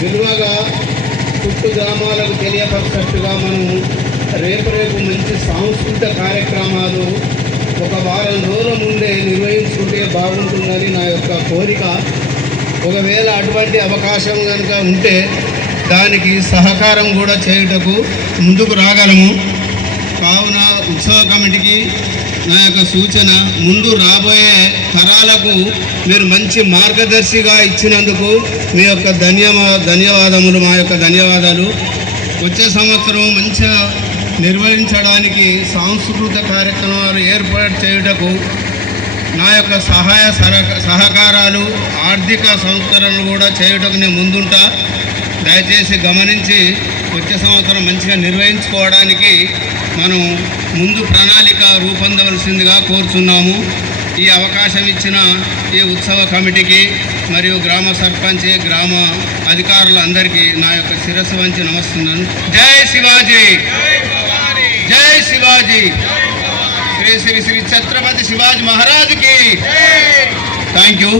విలువగా చుట్టూ గ్రామాలకు తెలియపరిచినట్టుగా మనం రేపు మంచి సాంస్కృతిక కార్యక్రమాలు ఒక వారం రోజుల ముందే నిర్వహించుకుంటే బాగుంటుందని నా యొక్క కోరిక. ఒకవేళ అటువంటి అవకాశం కనుక ఉంటే దానికి సహకారం కూడా చేయుటకు ముందుకు రాగలము. కావున ఉత్సవ కమిటీకి నా యొక్క సూచన, ముందు రాబోయే తరాలకు మీరు మంచి మార్గదర్శిగా ఇచ్చినందుకు మీ యొక్క ధన్యవాదములు, మా యొక్క ధన్యవాదాలు. వచ్చే సంవత్సరం మంచిగా నిర్వహించడానికి సాంస్కృతిక కార్యక్రమాలు ఏర్పాటు చేయుటకు నా యొక్క సహకారాలు, ఆర్థిక సంస్కరణలు కూడా చేయుటకు నేను ముందుంటా. దయచేసి గమనించి వచ్చే సంవత్సరం మంచిగా నిర్వహించుకోవడానికి మనం ముందు ప్రణాళిక రూపొందవలసిందిగా కోరుచున్నాము. ఈ అవకాశం ఇచ్చిన ఈ ఉత్సవ కమిటీకి మరియు గ్రామ సర్పంచ్, గ్రామ అధికారులందరికీ నా యొక్క శిరస్సు వంచి నమస్తున్నాను. జై శివాజీ, జై శివాజీ. శ్రీ శ్రీ శ్రీ ఛత్రపతి శివాజీ మహారాజ్కి థ్యాంక్ యూ.